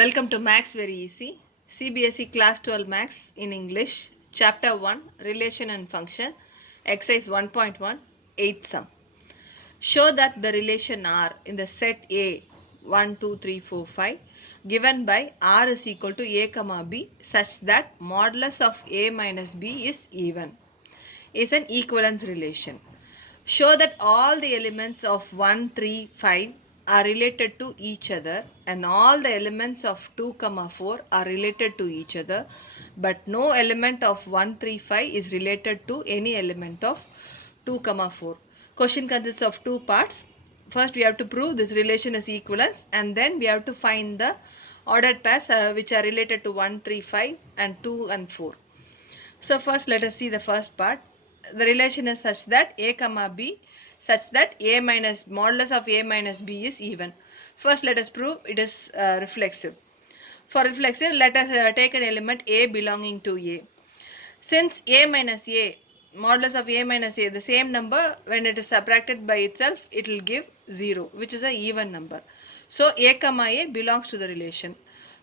Welcome to Max Very Easy, CBSE Class 12 Max in English, Chapter 1, Relation and Function, Exercise 1.1, 8th sum. Show that the relation R in the set A 1, 2, 3, 4, 5 given by R is equal to A, comma B such that modulus of A minus B is even is an equivalence relation. Show that all the elements of 1, 3, 5 are related to each other and all the elements of 2, 4 are related to each other, but no element of 1, 3, 5 is related to any element of 2, 4. Question consists of two parts. First we have to prove this relation is equivalence, and then we have to find the ordered pairs which are related to 1, 3, 5 and 2 and 4. So first let us see the first part. The relation is such that A comma B such that A minus modulus of A minus B is even. First let us prove it is reflexive. For reflexive, let us take an element A belonging to A. Since A minus A, modulus of A minus A, the same number, when it is subtracted by itself, it will give 0, which is an even number. So A comma A belongs to the relation.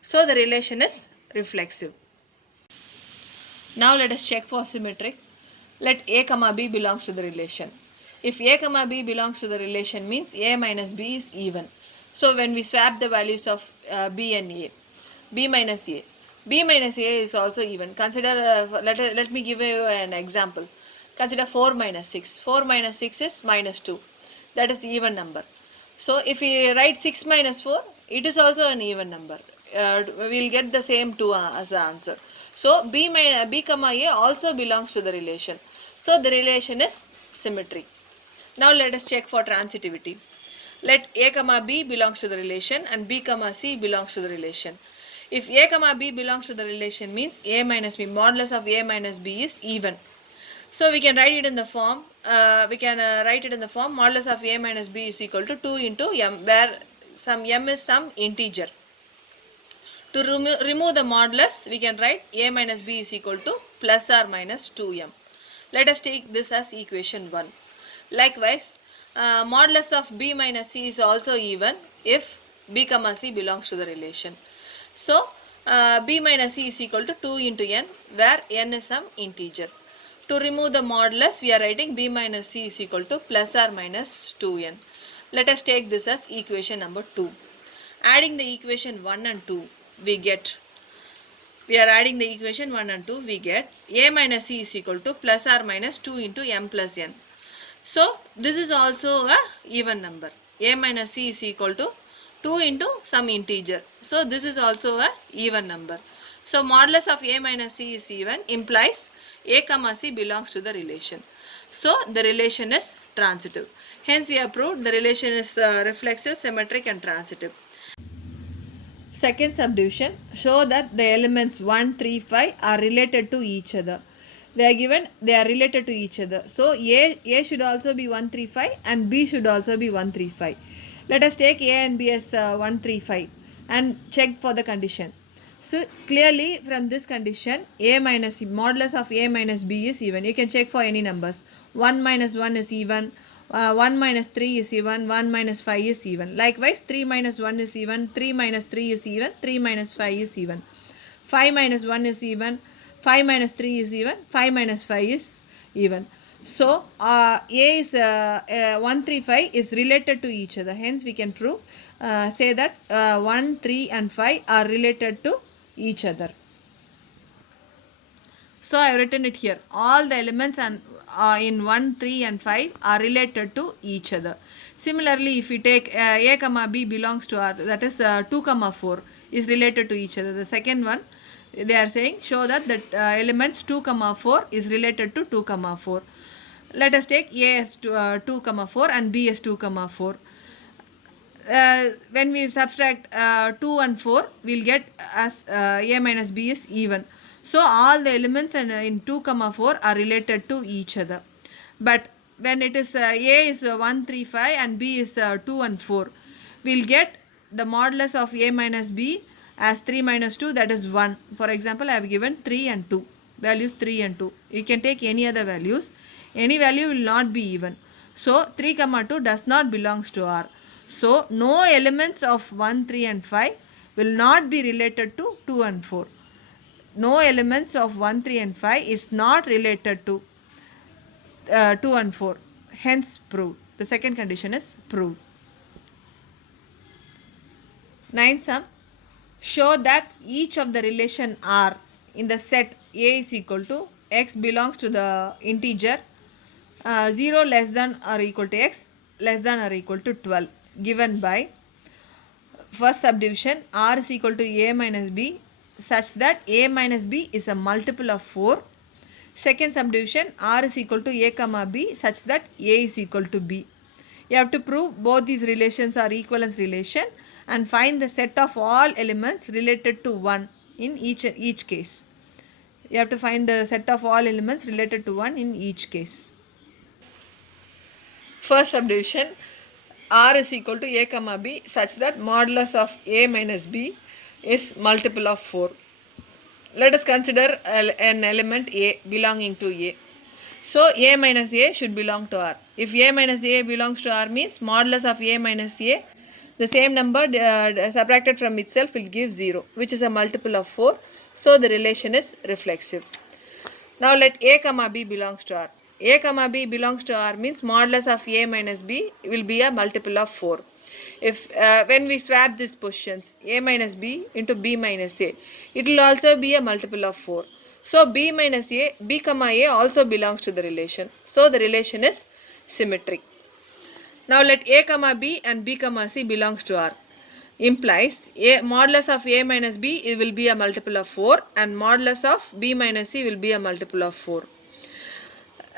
So the relation is reflexive. Now let us check for symmetric. Let A comma B belongs to the relation. If A comma B belongs to the relation means A minus B is even. So when we swap the values of B and A, B minus A. B minus A is also even. Consider, let me give you an example. Consider 4 minus 6. 4 minus 6 is minus 2. That is even number. So if we write 6 minus 4, it is also an even number. We will get the same 2 as the answer. So B comma A also belongs to the relation. So the relation is symmetry. Now let us check for transitivity. Let A comma B belongs to the relation and B comma C belongs to the relation. If A comma B belongs to the relation means A minus B, modulus of A minus B is even. So we can write it in the form, modulus of A minus B is equal to 2 into M, where some M is some integer. To remove the modulus, we can write A minus B is equal to plus or minus 2M. Let us take this as equation 1. Likewise, modulus of B minus C is also even if B comma C belongs to the relation. So, B minus C is equal to 2 into N, where N is some integer. To remove the modulus, we are writing B minus C is equal to plus or minus 2N. Let us take this as equation number 2. Adding the equation 1 and 2, we are adding the equation 1 and 2, we get A minus C is equal to plus or minus 2 into M plus N. So, this is also a even number. A minus C is equal to 2 into some integer. So, this is also a even number. So, modulus of A minus C is even implies A comma C belongs to the relation. So, the relation is transitive. Hence, we have proved the relation is reflexive, symmetric and transitive. Second subdivision, show that the elements 1, 3, 5 are related to each other. They are given, they are related to each other. So A should also be 1, 3, 5 and B should also be 1, 3, 5. Let us take A and B as 1, 3, 5 and check for the condition. So clearly from this condition, A minus modulus of A minus B is even. You can check for any numbers. 1 minus 1 is even. 1 minus 3 is even, 1 minus 5 is even. Likewise, 3 minus 1 is even, 3 minus 3 is even, 3 minus 5 is even. 5 minus 1 is even, 5 minus 3 is even, 5 minus 5 is even. So, A is 1, 3, 5 is related to each other. Hence, we can prove, say that 1, 3 and 5 are related to each other. So, I have written it here. All the elements and in 1, 3 and 5 are related to each other. Similarly, if we take A comma B belongs to R, that is 2 comma 4 is related to each other. The second one, they are saying show that the elements 2 comma 4 is related to 2 comma 4. Let us take A as 2 comma 4 and B as 2 comma 4. When we subtract 2 and 4, we will get as A minus B is even. So, all the elements in 2 comma 4 are related to each other. But when it is A is 1, 3, 5 and B is 2 and 4, we will get the modulus of A minus B as 3 minus 2, that is 1. For example, I have given 3 and 2. Values 3 and 2. You can take any other values. Any value will not be even. So, 3 comma 2 does not belongs to R. So, no elements of 1, 3 and 5 will not be related to 2 and 4. No elements of 1, 3 and 5 is not related to 2 and 4. Hence proved. The second condition is proved. Ninth sum. Show that each of the relation R in the set A is equal to x belongs to the integer 0 less than or equal to x less than or equal to 12, given by first subdivision R is equal to A minus B such that A minus B is a multiple of 4. Second subdivision R is equal to A comma B such that A is equal to B. You have to prove both these relations are equivalence relation and find the set of all elements related to 1 in each case. You have to find the set of all elements related to 1 in each case. First subdivision R is equal to A comma B such that modulus of A minus B is multiple of 4. Let us consider an element A belonging to A. So A minus A should belong to R. If A minus A belongs to R means modulus of A minus A, the same number subtracted from itself will give 0, which is a multiple of 4. So the relation is reflexive. Now let A comma B belongs to R. A comma B belongs to R means modulus of A minus B will be a multiple of 4. If when we swap these positions A minus B into B minus A, it will also be a multiple of 4. So B minus A, B comma A also belongs to the relation. So the relation is symmetric. Now let A comma B and B comma C belongs to R. Implies A modulus of A minus B it will be a multiple of 4 and modulus of B minus C will be a multiple of 4.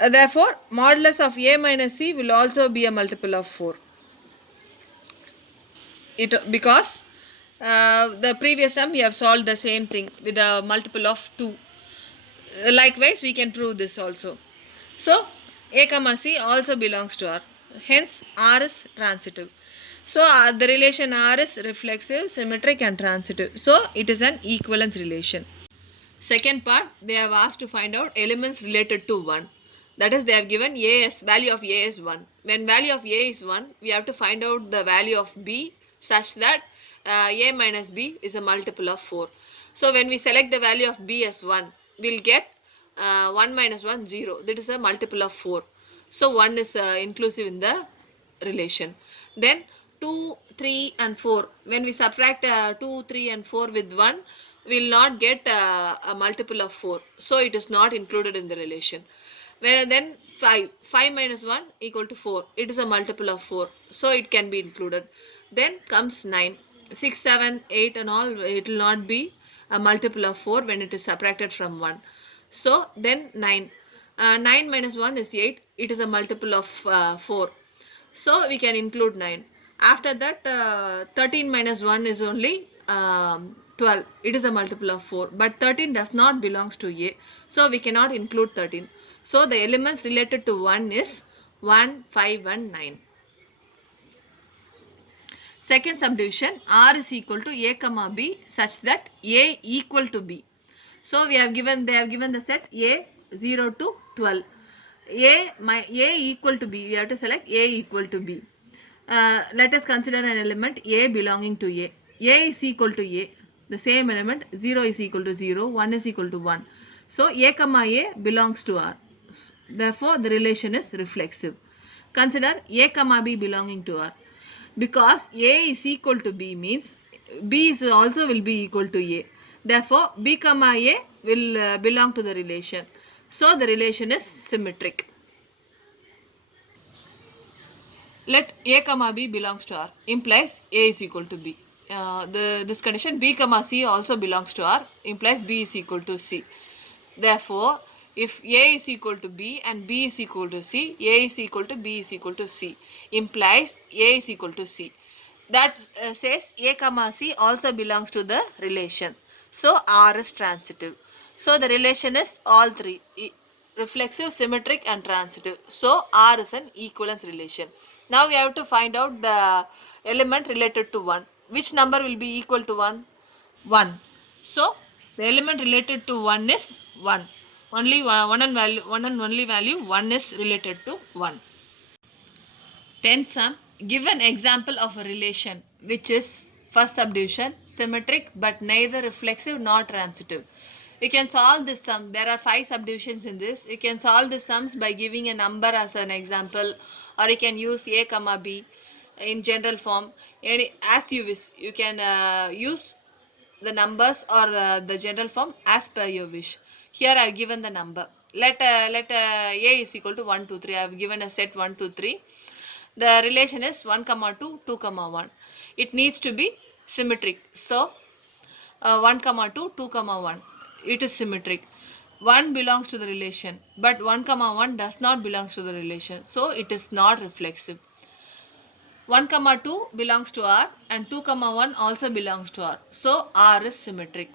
Therefore, modulus of A minus C will also be a multiple of 4. Because the previous sum we have solved the same thing with a multiple of 2. Likewise, we can prove this also. So, A comma C also belongs to R. Hence, R is transitive. So, the relation R is reflexive, symmetric and transitive. So, it is an equivalence relation. Second part, they have asked to find out elements related to 1. That is, they have given A as value of A is 1. When value of A is 1, we have to find out the value of B such that A minus B is a multiple of 4. So, when we select the value of B as 1, we will get 1 minus 1, 0. That is a multiple of 4. So, 1 is inclusive in the relation. Then 2, 3 and 4. When we subtract 2, 3 and 4 with 1, we will not get a multiple of 4. So, it is not included in the relation. Then 5 minus 1 equal to 4. It is a multiple of 4. So, it can be included. Then comes 9. 6, 7, 8 and all, it will not be a multiple of 4 when it is subtracted from 1. So, then 9. 9 minus 1 is 8. It is a multiple of 4. So, we can include 9. After that, 13 minus 1 is only 12. It is a multiple of 4. But 13 does not belong to A. So, we cannot include 13. So, the elements related to 1 is 1, 5 and 9. Second subdivision, R is equal to A comma B such that A equal to B. So, they have given the set A 0 to 12. A equal to B. We have to select A equal to B. Let us consider an element A belonging to A. A is equal to A. The same element 0 is equal to 0, 1 is equal to 1. So, A comma A belongs to R. Therefore, the relation is reflexive. Consider A comma B belonging to R. Because A is equal to B means B is also will be equal to A. Therefore, B comma A will belong to the relation. So, the relation is symmetric. Let A comma B belongs to R implies A is equal to B. This condition B comma C also belongs to R implies B is equal to C. Therefore, if A is equal to B and B is equal to C, A is equal to B is equal to C implies A is equal to C. That says A comma C also belongs to the relation. So, R is transitive. So, the relation is all three, reflexive, symmetric and transitive. So, R is an equivalence relation. Now, we have to find out the element related to 1. Which number will be equal to 1? 1. So, the element related to 1 is 1. Only one and only value 1 is related to 1. 10th sum, give an example of a relation which is first subdivision symmetric but neither reflexive nor transitive. You can solve this sum. There are 5 subdivisions in this. You can solve the sums by giving a number as an example, or you can use a comma b in general form. As you wish, you can use the numbers or the general form as per your wish. Here I have given the number. Let a is equal to 1 2 3. I have given a set 1 2 3. The relation is 1 comma 2 2 comma 1. It needs to be symmetric. So 1 comma 2 2 comma 1, it is symmetric. 1 belongs to the relation, but 1 comma 1 does not belong to the relation, so it is not reflexive. 1 comma 2 belongs to R and 2 comma 1 also belongs to R, so R is symmetric.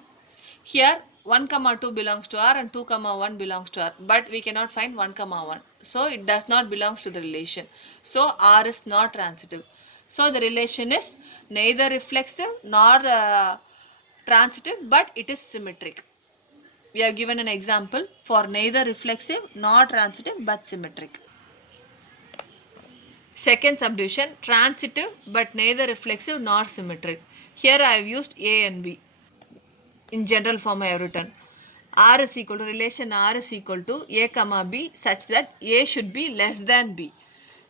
Here 1 comma 2 belongs to R and 2 comma 1 belongs to R, but we cannot find 1 comma 1, so it does not belong to the relation, so R is not transitive. So the relation is neither reflexive nor transitive, but it is symmetric. We have given an example for neither reflexive nor transitive but symmetric. Second subdivision, transitive but neither reflexive nor symmetric. Here I have used A and B. In general form I have written R is equal to, relation R is equal to A comma B such that A should be less than B.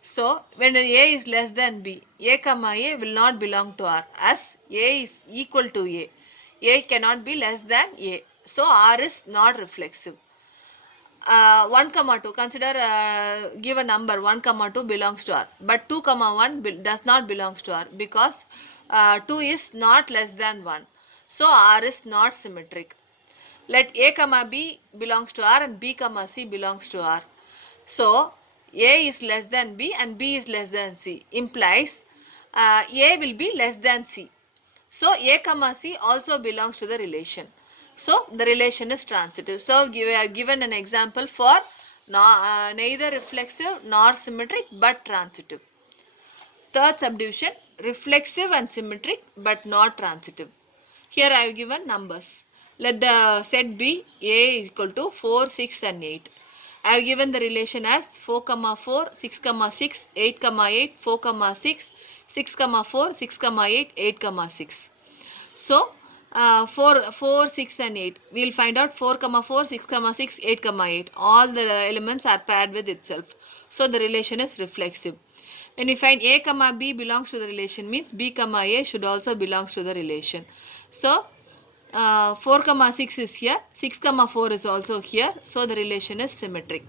So when A is less than B, A comma A will not belong to R as A is equal to A. A cannot be less than A. So R is not reflexive. 1 comma 2, consider give a number 1 comma 2 belongs to R, but 2 comma 1 does not belongs to R because 2 is not less than 1. So R is not symmetric. Let A comma B belongs to R and B comma C belongs to R. So A is less than B and B is less than C, implies A will be less than C. So A comma C also belongs to the relation. So the relation is transitive. So we have given an example for neither reflexive nor symmetric but transitive. Third subdivision, reflexive and symmetric but not transitive. Here I have given numbers. Let the set be A is equal to 4, 6 and 8. I have given the relation as 4, 4, 6, 6, 8, 8, 4, 6, 6, 4, 6, 8, 8, 6. So 4, 6 and 8. We will find out 4, 4, 6, 6, 8, 8. All the elements are paired with itself. So the relation is reflexive. When we find A comma B belongs to the relation, means B comma A should also belongs to the relation. So 4 comma 6 is here, 6 comma 4 is also here. So the relation is symmetric.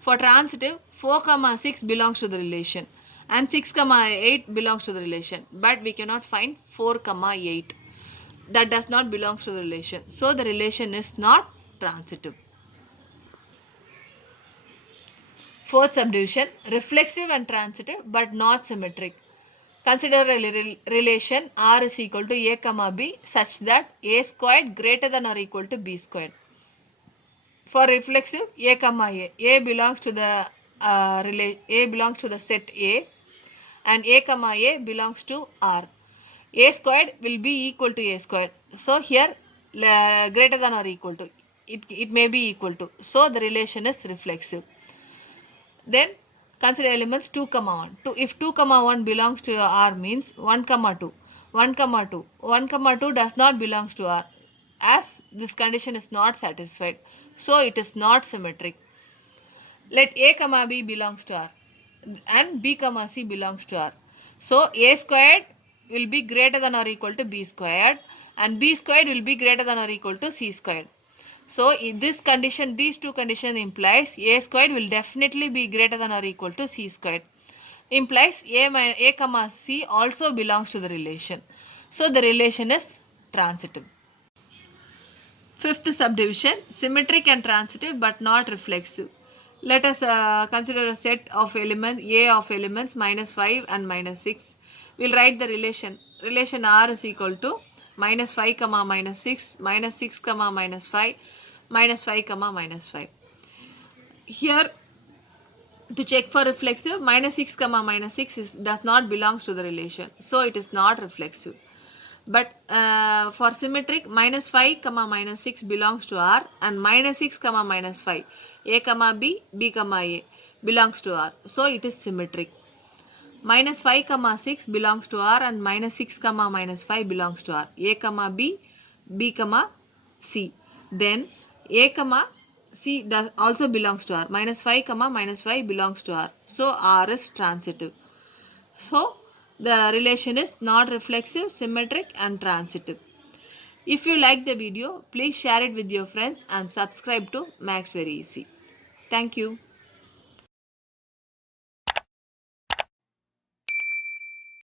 For transitive, 4 comma 6 belongs to the relation and 6 comma 8 belongs to the relation, but we cannot find 4 comma 8. That does not belong to the relation. So the relation is not transitive. Fourth subdivision, reflexive and transitive but not symmetric. Consider a relation R is equal to A comma B such that A squared greater than or equal to B squared. For reflexive, A comma A belongs to the A belongs to the set A and A comma A belongs to R. A squared will be equal to A squared. So here greater than or equal to, it may be equal to. So the relation is reflexive. Then consider elements 2 comma 1. If 2 comma 1 belongs to R means 1 comma 2. 1 comma 2. 1 comma 2 does not belong to R as this condition is not satisfied. So it is not symmetric. Let A comma B belongs to R and B comma C belongs to R. So A squared will be greater than or equal to B squared and B squared will be greater than or equal to C squared. So in this condition, these two conditions implies A squared will definitely be greater than or equal to C squared. Implies A comma C also belongs to the relation. So the relation is transitive. Fifth subdivision, symmetric and transitive but not reflexive. Let us consider a set of elements, A of elements minus 5 and minus 6. We will write the relation. Relation R is equal to minus 5 comma minus 6, minus 6 comma minus 5, minus 5 comma minus 5. Here to check for reflexive, minus 6 comma minus 6 does not belongs to the relation. So it is not reflexive. But for symmetric, minus 5 comma minus 6 belongs to R and minus 6 comma minus 5, A comma B, B comma A belongs to R. So it is symmetric. minus 5 comma 6 belongs to R and minus 6 comma minus 5 belongs to R. A comma B, B comma C. Then A comma C does also belongs to R. Minus 5 comma minus 5 belongs to R. So R is transitive. So the relation is not reflexive, symmetric and transitive. If you like the video, please share it with your friends and subscribe to Maths Very Easy. Thank you.